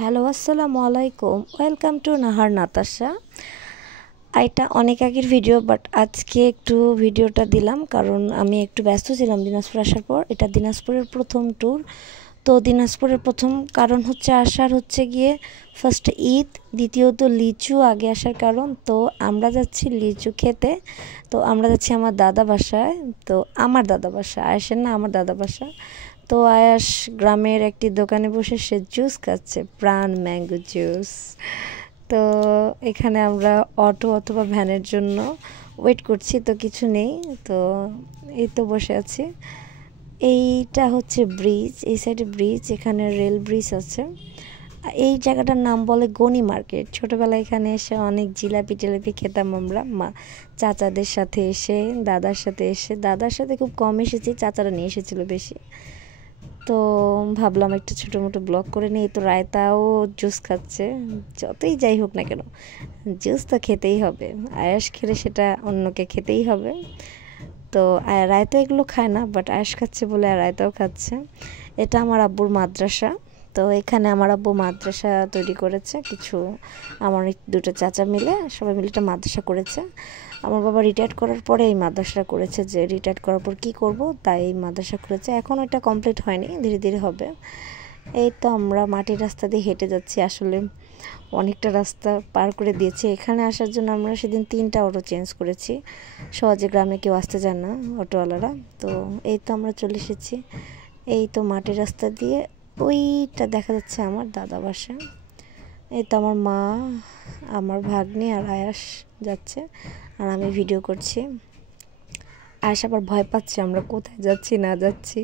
Hello, আসসালামু আলাইকুম। Welcome to Nahar Natasha. এটা অনেক আগের ভিডিও, বাট আজকে একটু ভিডিওটা দিলাম কারণ আমি একটু ব্যস্ত ছিলাম দিনাজপুর আসার পর। এটা দিনাজপুরের প্রথম ট্যুর। তো দিনাজপুরের প্রথম কারণ হচ্ছে আসার হচ্ছে গিয়ে ফার্স্ট ঈদ, দ্বিতীয়ত লিচু আগে আসার কারণ। তো আমরা যাচ্ছি লিচু খেতে। তো আমরা যাচ্ছি আমার দাদা বাসায়। তো আমার দাদা বাসা আসেন না, আমার দাদা বাসা। তো আয়াস গ্রামের একটি দোকানে বসে সে জুস খাচ্ছে, প্রাণ ম্যাঙ্গো জুস। তো এখানে আমরা অটো অথবা ভ্যানের জন্য ওয়েট করছি, তো কিছু নেই। তো এই তো বসে আছি। এইটা হচ্ছে ব্রিজ, এই সাইডে ব্রিজ, এখানে রেল ব্রিজ আছে। এই জায়গাটার নাম বলে গনি মার্কেট। ছোটোবেলায় এখানে এসে অনেক জিলাপি টিলাপি খেতাম আমরা, চাচাদের সাথে এসে, দাদার সাথে এসে। দাদার সাথে খুব কম এসেছি, চাচারা নিয়ে এসেছিলো বেশি। তো ভাবলাম একটা ছোটো মোটো ব্লগ করে নিই। তো রায়তাও জুস খাচ্ছে। যতই যাই হোক না কেন, জুস তো খেতেই হবে। আয়াস খেলে সেটা অন্যকে খেতেই হবে। তো রায়তা এগুলো খায় না, বাট আয়াস খাচ্ছে বলে আর রায়তাও খাচ্ছে। এটা আমার আব্বুর মাদ্রাসা। তো এখানে আমার আব্বু মাদ্রাসা তৈরি করেছে কিছু, আমার দুটো চাচা মিলে সবাই মিলে একটা মাদ্রাসা করেছে। আমার বাবা রিটায়ার্ড করার পরে এই মাদ্রাসা করেছে, যে রিটায়ার্ড করার পর কী করব তাই এই মাদ্রাসা করেছে। এখন এটা কমপ্লিট হয়নি, ধীরে ধীরে হবে। এই তো আমরা মাটির রাস্তা দিয়ে হেঁটে যাচ্ছি। আসলে অনেকটা রাস্তা পার করে দিয়েছে। এখানে আসার জন্য আমরা সেদিন 3টা অটো চেঞ্জ করেছি। সহজে গ্রামে কেউ আসতে চান না অটোওয়ালারা। তো এই তো আমরা চলে এসেছি। এই তো মাটির রাস্তা দিয়ে ওইটা দেখা যাচ্ছে আমার দাদা বাসা। এই তো আমার মা, আমার ভাগ্নে আর আয়াস যাচ্ছে, আর আমি ভিডিও করছি। আয়াস আবার ভয় পাচ্ছে আমরা কোথায় যাচ্ছি না যাচ্ছি।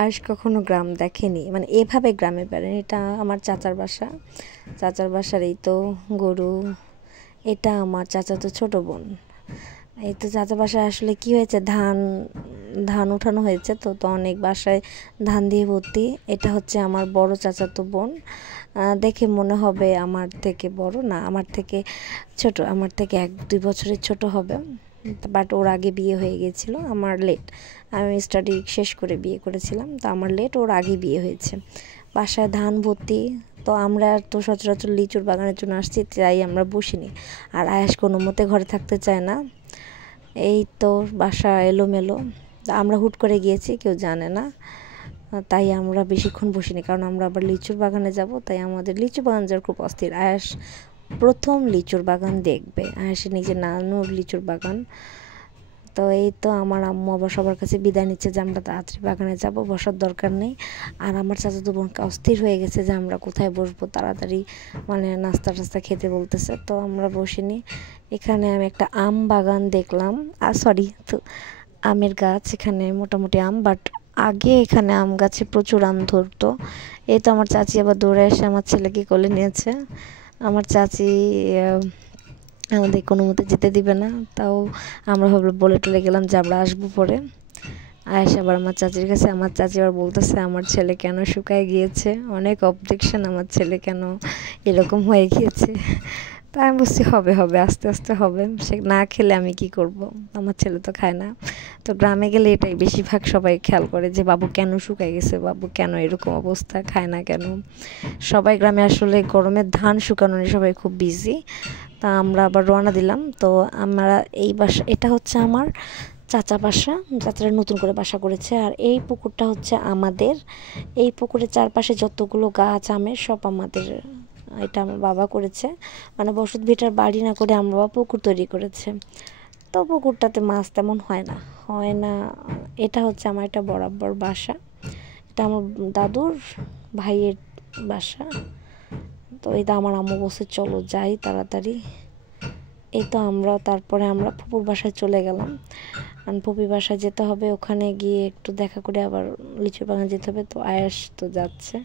আয়াস কখনো গ্রাম দেখেনি, মানে এভাবে গ্রামে বেড়ায়নি। এটা আমার চাচার বাসা। চাচার বাসার এই তো গরু। এটা আমার চাচাতো ছোট বোন। এই তো চাচা বাসায় আসলে কি হয়েছে, ধান ধান উঠানো হয়েছে। তো তো অনেক বাসায় ধান দিয়ে ভর্তি। এটা হচ্ছে আমার বড় চাচাতো বোন। দেখে মনে হবে আমার থেকে বড়, না আমার থেকে ছোট, আমার থেকে 1-2 বছরের ছোট হবে। বাট ওর আগে বিয়ে হয়ে গেছিলো, আমার লেট। আমি স্টাডি শেষ করে বিয়ে করেছিলাম, তো আমার লেট, ওর আগে বিয়ে হয়েছে। বাসায় ধান ভর্তি। তো আমরা তো সচরাচর লিচুর বাগানের জন্য আসছি, তাই আমরা বসিনি। আর আয়াস কোনো মতে ঘরে থাকতে চায় না। এই তো বাসা এলোমেলো। আমরা হুট করে গিয়েছি, কেউ জানে না, তাই আমরা বেশিক্ষণ বসিনি। কারণ আমরা আবার লিচুর বাগানে যাব, তাই আমাদের লিচু বাগান যাওয়ার খুব অস্থির। আয়াস প্রথম লিচুর বাগান দেখবে, আয়াসের নিজের নানুর লিচুর বাগান। তো এই তো আমার আম্মু আবার সবার কাছে বিদায় নিচ্ছে যে আমরা তাড়াতাড়ি বাগানে যাব, বসার দরকার নেই। আর আমার চাচাতো বোনকে অস্থির হয়ে গেছে যে আমরা কোথায় বসবো তাড়াতাড়ি, মানে নাস্তা টাস্তা খেতে বলতেছে। তো আমরা বসিনি। এখানে আমি একটা আম বাগান দেখলাম, সরি, তো আমের গাছ। এখানে মোটামুটি আম, বাট আগে এখানে আম গাছে প্রচুর আম ধরতো। এই তো আমার চাচি আবার দৌড়ে এসে আমার ছেলেকে কোলে নিয়েছে। আমার চাচি আমাদের কোনো মতে যেতে দিবে না, তাও আমরা বলে টলে গেলাম যে আমরা আসবো পরে। আয়েশা আবার আমার চাচির কাছে, আমার চাচি আবার বলতেছে আমার ছেলে কেন শুকায় গিয়েছে, অনেক অবজেকশন, আমার ছেলে কেন এরকম হয়ে গিয়েছে। তা আমি বলছি হবে হবে, আস্তে আস্তে হবে, সে না খেলে আমি কি করব, আমার ছেলে তো খায় না। তো গ্রামে গেলে এটাই বেশিরভাগ সবাই খেয়াল করে যে বাবু কেন শুকায় গেছে, বাবু কেন এরকম অবস্থা, খায় না কেন। সবাই গ্রামে আসলে গরমের ধান শুকানো নিয়ে সবাই খুব বিজি। তা আমরা আবার রওনা দিলাম। তো আমরা এই বাসা, এটা হচ্ছে আমার চাচা বাসা, চাচারা নতুন করে বাসা করেছে। আর এই পুকুরটা হচ্ছে আমাদের। এই পুকুরের চারপাশে যতগুলো গাছ আমের সব আমাদের। এটা আমার বাবা করেছে, মানে বসত ভিটার বাড়ি না করে আমার বাবা পুকুর তৈরি করেছে। তো পুকুরটাতে মাছ তেমন হয় না। এটা হচ্ছে আমার একটা বরাবর বাসা। এটা আমার দাদুর ভাইয়ের বাসা। তো এটা আমার আম্মু বলছে চলো যাই তাড়াতাড়ি। এই তো তারপরে আমরা ফুপুর বাসায় চলে গেলাম। কারণ ফুপির বাসায় যেতে হবে, ওখানে গিয়ে একটু দেখা করে আবার লিচুর বাগান যেতে হবে। তো আয়াস তো যাচ্ছে,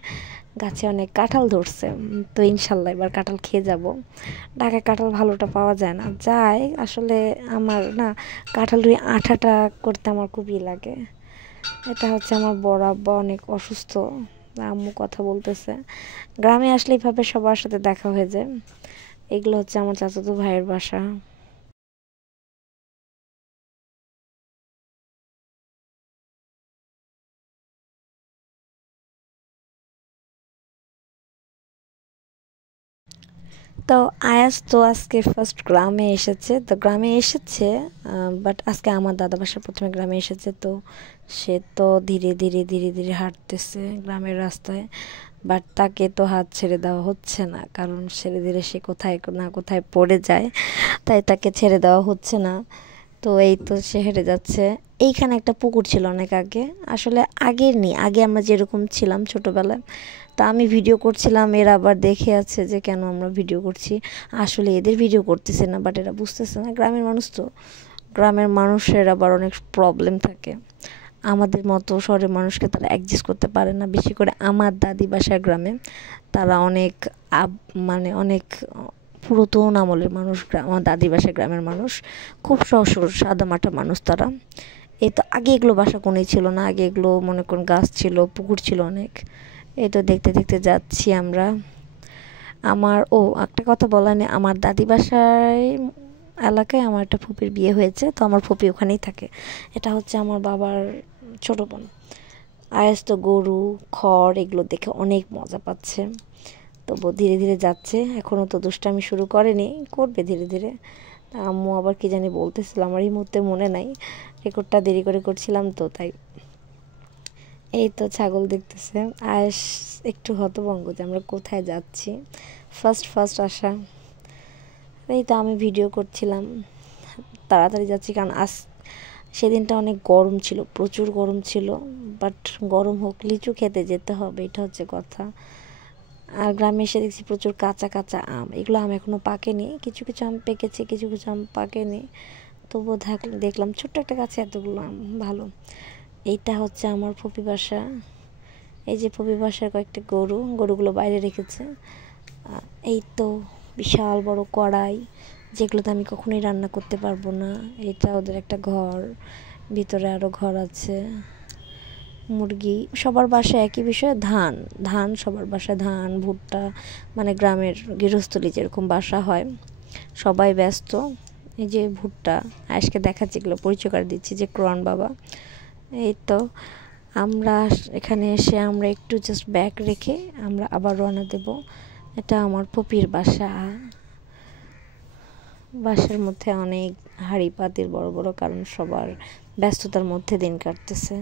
গাছে অনেক কাঁঠাল ধরছে। তো ইনশাল্লাহ এবার কাঁঠাল খেয়ে যাব। ঢাকায় কাঁঠাল ভালোটা পাওয়া যায় না, যায় আসলে। আমার না কাঁঠাল ওই আঠাটা করতে আমার খুবই লাগে। এটা হচ্ছে আমার বড় আব্বা অনেক অসুস্থ, আম্মু কথা বলতেছে। গ্রামে আসলে এইভাবে সবার সাথে দেখা হয়ে যায়। এগুলো হচ্ছে আমার চাচাতো ভাইয়ের বাসা। তো আয়াস তো আজকে ফার্স্ট গ্রামে এসেছে, তো গ্রামে এসেছে বাট আজকে আমার দাদা বাসা প্রথমে গ্রামে এসেছে। তো সে তো ধীরে ধীরে ধীরে ধীরে হাঁটতেছে গ্রামের রাস্তায়, বাট তাকে তো হাত ছেড়ে দেওয়া হচ্ছে না, কারণ ছেড়ে দিলে সে কোথায় না কোথায় পড়ে যায়, তাই তাকে ছেড়ে দেওয়া হচ্ছে না। তো এই তো সে হেঁটে যাচ্ছে। এইখানে একটা পুকুর ছিল অনেক আগে, আসলে আগের নেই, আগে আমরা যেরকম ছিলাম ছোটোবেলায়, তা আমি ভিডিও করছিলাম, এরা আবার দেখে আছে যে কেন আমরা ভিডিও করছি। আসলে এদের ভিডিও করতেছে না, বাট এরা বুঝতেছে না, গ্রামের মানুষ তো, গ্রামের মানুষের আবার অনেক প্রবলেম থাকে, আমাদের মতো শহরের মানুষকে তারা অ্যাডজাস্ট করতে পারে না। বেশি করে আমার দাদি বাসার গ্রামে তারা অনেক মানে অনেক পুরাতন আমলের মানুষ, আমার দাদি বাসার গ্রামের মানুষ খুব সহজ সাদামাটা মানুষ তারা। এই তো আগে এগুলো বাসা কোনোই ছিল না, আগে এগুলো মনে করুন গাছ ছিল, পুকুর ছিল অনেক। এই তো দেখতে দেখতে যাচ্ছি আমরা। একটা কথা বলা নেই, আমার দাদি বাসায় এলাকায় আমার একটা ফুপির বিয়ে হয়েছে, তো আমার ফুপি ওখানেই থাকে। এটা হচ্ছে আমার বাবার ছোটো বোন। আয়াস তো গরু খড় এগুলো দেখে অনেক মজা পাচ্ছে, তবু ধীরে ধীরে যাচ্ছে, এখনও তো দুষ্টামি শুরু করেনি, করবে ধীরে ধীরে। আম্মু আবার কি জানি বলতেছিল, আমার এই মুহূর্তে মনে নাই, রেকর্ডটা দেরি করে করছিলাম তো তাই। এই তো ছাগল দেখতেছে। আয়েশ একটু হতভম্ব যে আমরা কোথায় যাচ্ছি, ফার্স্ট ফার্স্ট আসা। এই তো আমি ভিডিও করছিলাম, তাড়াতাড়ি যাচ্ছি কারণ সেদিনটা অনেক গরম ছিল, প্রচুর গরম ছিল, বাট গরম হোক লিচু খেতে যেতে হবে, এটা হচ্ছে কথা। আর গ্রামে এসে দেখছি প্রচুর কাঁচা কাঁচা আম, এগুলো আম এখনও পাকেনি, কিছু কিছু আম পেকেছে, কিছু কিছু আম পাকেনি। তবুও দেখলাম ছোট্ট একটা গাছে এতগুলো আম, ভালো। এইটা হচ্ছে আমার ফুপি বাসা। এই যে ফুপি বাসার কয়েকটা গরুগুলো বাইরে রেখেছে। এই তো বিশাল বড় কড়াই, যেগুলোতে আমি কখনোই রান্না করতে পারবো না। এটা ওদের একটা ঘর, ভিতরে আরও ঘর আছে। মুরগি, সবার বাসায় একই বিষয়, ধান, ধান সবার বাসায় ধান ভুট্টা, মানে গ্রামের গৃহস্থলী যেরকম বাসা হয়, সবাই ব্যস্ত। এই যে ভুট্টা, আজকে দেখাচ্ছি, এগুলো পরিচয় করে দিচ্ছি যে ক্রন বাবা। এই তো আমরা এখানে এসে আমরা একটু জাস্ট ব্যাগ রেখে আমরা আবার রওনা দেব। এটা আমার ফুপির বাসা, বাসার মধ্যে অনেক হাঁড়ি পাতিল বড় বড়, কারণ সবার ব্যস্ততার মধ্যে দিন কাটতেছে।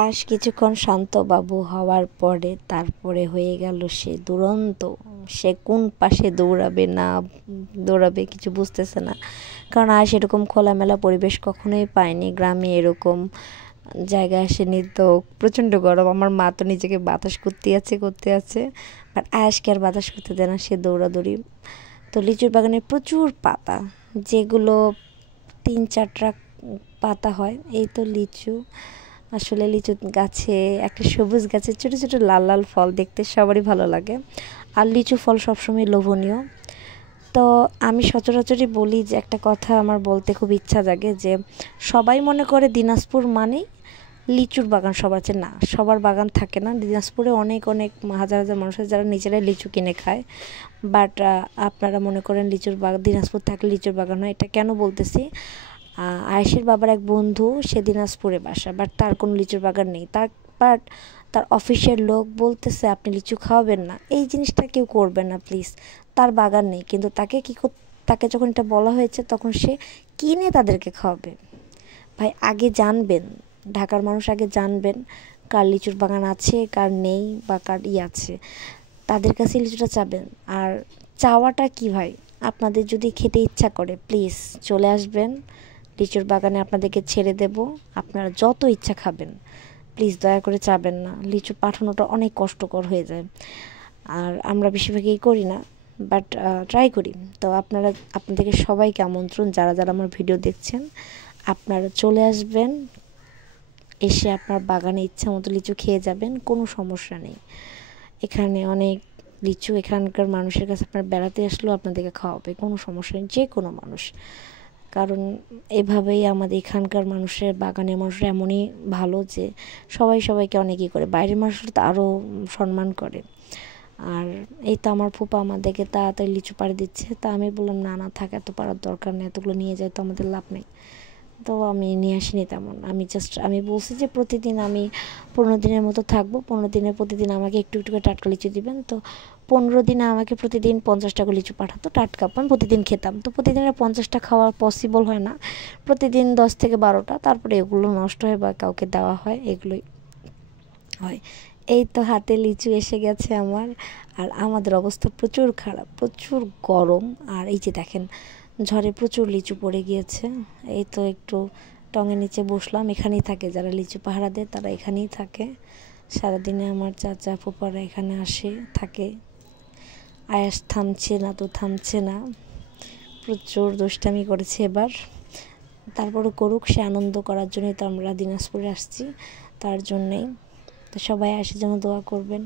আজ কিছুক্ষণ শান্ত বাবু হওয়ার পরে তারপরে হয়ে গেল সে দুরন্ত। সে কোন পাশে দৌড়াবে না দৌড়াবে কিছু বুঝতেছে না, কারণ আজ এরকম খোলামেলা পরিবেশ কখনোই পায়নি। গ্রামে এরকম জায়গায় আসেনি, তো প্রচণ্ড গরম। আমার মা তো নিজেকে বাতাস করতে আছে, বাট আয়াসকে আর বাতাস করতে দেয় না, সে দৌড়াদৌড়ি। তো লিচুর বাগানে প্রচুর পাতা, যেগুলো 3-4টা পাতা হয়। এই তো লিচু, আসলে লিচু গাছে একটা সবুজ গাছে ছোটো ছোটো লাল লাল ফল দেখতে সবারই ভালো লাগে, আর লিচু ফল সবসময় লোভনীয়। তো আমি সচরাচরই বলি যে একটা কথা আমার বলতে খুব ইচ্ছা জাগে, যে সবাই মনে করে দিনাজপুর মানেই লিচুর বাগান সবার আছে। না, সবার বাগান থাকে না। দিনাজপুরে অনেক অনেক হাজার হাজার মানুষ আছে যারা নিজেরাই লিচু কিনে খায়, বাট আপনারা মনে করেন লিচুর বাগান দিনাজপুর থাকলে লিচুর বাগান হয়। এটা কেন বলতেছি, আয়েশের বাবার এক বন্ধু, সে দিনাজপুরে বাসা, বাট তার কোনো লিচুর বাগান নেই। তার অফিসের লোক বলতেছে আপনি লিচু খাওয়াবেন না, এই জিনিসটা কেউ করবে না প্লিজ। তার বাগান নেই, কিন্তু তাকে যখন এটা বলা হয়েছে তখন সে কিনে তাদেরকে খাওয়াবে। ভাই আগে জানবেন, ঢাকার মানুষ আগে জানবেন কার লিচুর বাগান আছে কার নেই, বা কার আছে, তাদের কাছে লিচুটা চাবেন। আর চাওয়াটা কি ভাই, আপনাদের যদি খেতে ইচ্ছা করে প্লিজ চলে আসবেন লিচুর বাগানে, আপনাদেরকে ছেড়ে দেব, আপনারা যত ইচ্ছা খাবেন। প্লিজ দয়া করে চাবেন না, লিচু পাঠানোটা অনেক কষ্টকর হয়ে যায়, আর আমরা বেশিরভাগই করি না, বাট ট্রাই করি। তো আপনাদেরকে সবাইকে আমন্ত্রণ, যারা যারা আমার ভিডিও দেখছেন, আপনারা চলে আসবেন, এসে আপনার বাগানে ইচ্ছা মতো লিচু খেয়ে যাবেন, কোনো সমস্যা নেই। এখানে অনেক লিচু, এখানকার মানুষের কাছে আপনার বেড়াতে আসলেও আপনাদেরকে খাওয়াবে, কোনো সমস্যা নেই, যে কোনো মানুষ। কারণ এভাবেই আমাদের এখানকার মানুষের, বাগানের মানুষরা এমনই ভালো যে সবাইকে অনেকই করে, বাইরের মানুষরা তো আরও সম্মান করে। আর এই তো আমার ফুপা আমাদেরকে তাড়াতাড়ি লিচু পাড়ি দিচ্ছে, তা আমি বললাম না না থাক, এত পাড়ার দরকার নেই, এতগুলো নিয়ে যায় তো আমাদের লাভ নেই। তো আমি নিয়ে আসিনি তেমন, আমি বলছি যে প্রতিদিন আমি 15 দিনের মতো থাকবো, 15 দিনে প্রতিদিন আমাকে একটু একটু করে টাটকা লিচু দিবেন। তো 15 দিনে আমাকে প্রতিদিন 50টা করে লিচু পাঠাতো টাটকা, আমি প্রতিদিন খেতাম। তো প্রতিদিনের 50টা খাওয়া পসিবল হয় না, প্রতিদিন 10 থেকে 12টা, তারপরে এগুলো নষ্ট হয় বা কাউকে দেওয়া হয়, এগুলোই হয়। এই তো হাতে লিচু এসে গেছে আমার, আর আমাদের অবস্থা প্রচুর খারাপ, প্রচুর গরম। আর এই যে দেখেন ঝড়ে প্রচুর লিচু পড়ে গিয়েছে। এই তো একটু টঙের নিচে বসলাম, এখানেই থাকে যারা লিচু পাহারা দেয়, তারা এখানেই থাকে সারাদিনে। আমার চাচা ফুপারা এখানে আসে থাকে। আয়াস থামছে না, প্রচুর দুষ্টামি করেছে এবার, তারপরে করুক, সে আনন্দ করার জন্যই তো আমরা দিনাজপুরে আসছি, তার জন্যেই। তো সবাই আসার জন্য দোয়া করবেন,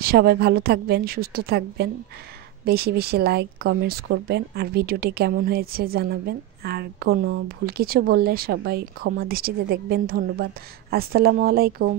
সবাই ভালো থাকবেন, সুস্থ থাকবেন, বেশি বেশি লাইক কমেন্টস করবেন, আর ভিডিওটি কেমন হয়েছে জানাবেন। আর কোনো ভুল কিছু বললে সবাই ক্ষমা দৃষ্টিতে দেখবেন। ধন্যবাদ। আসসালামু আলাইকুম।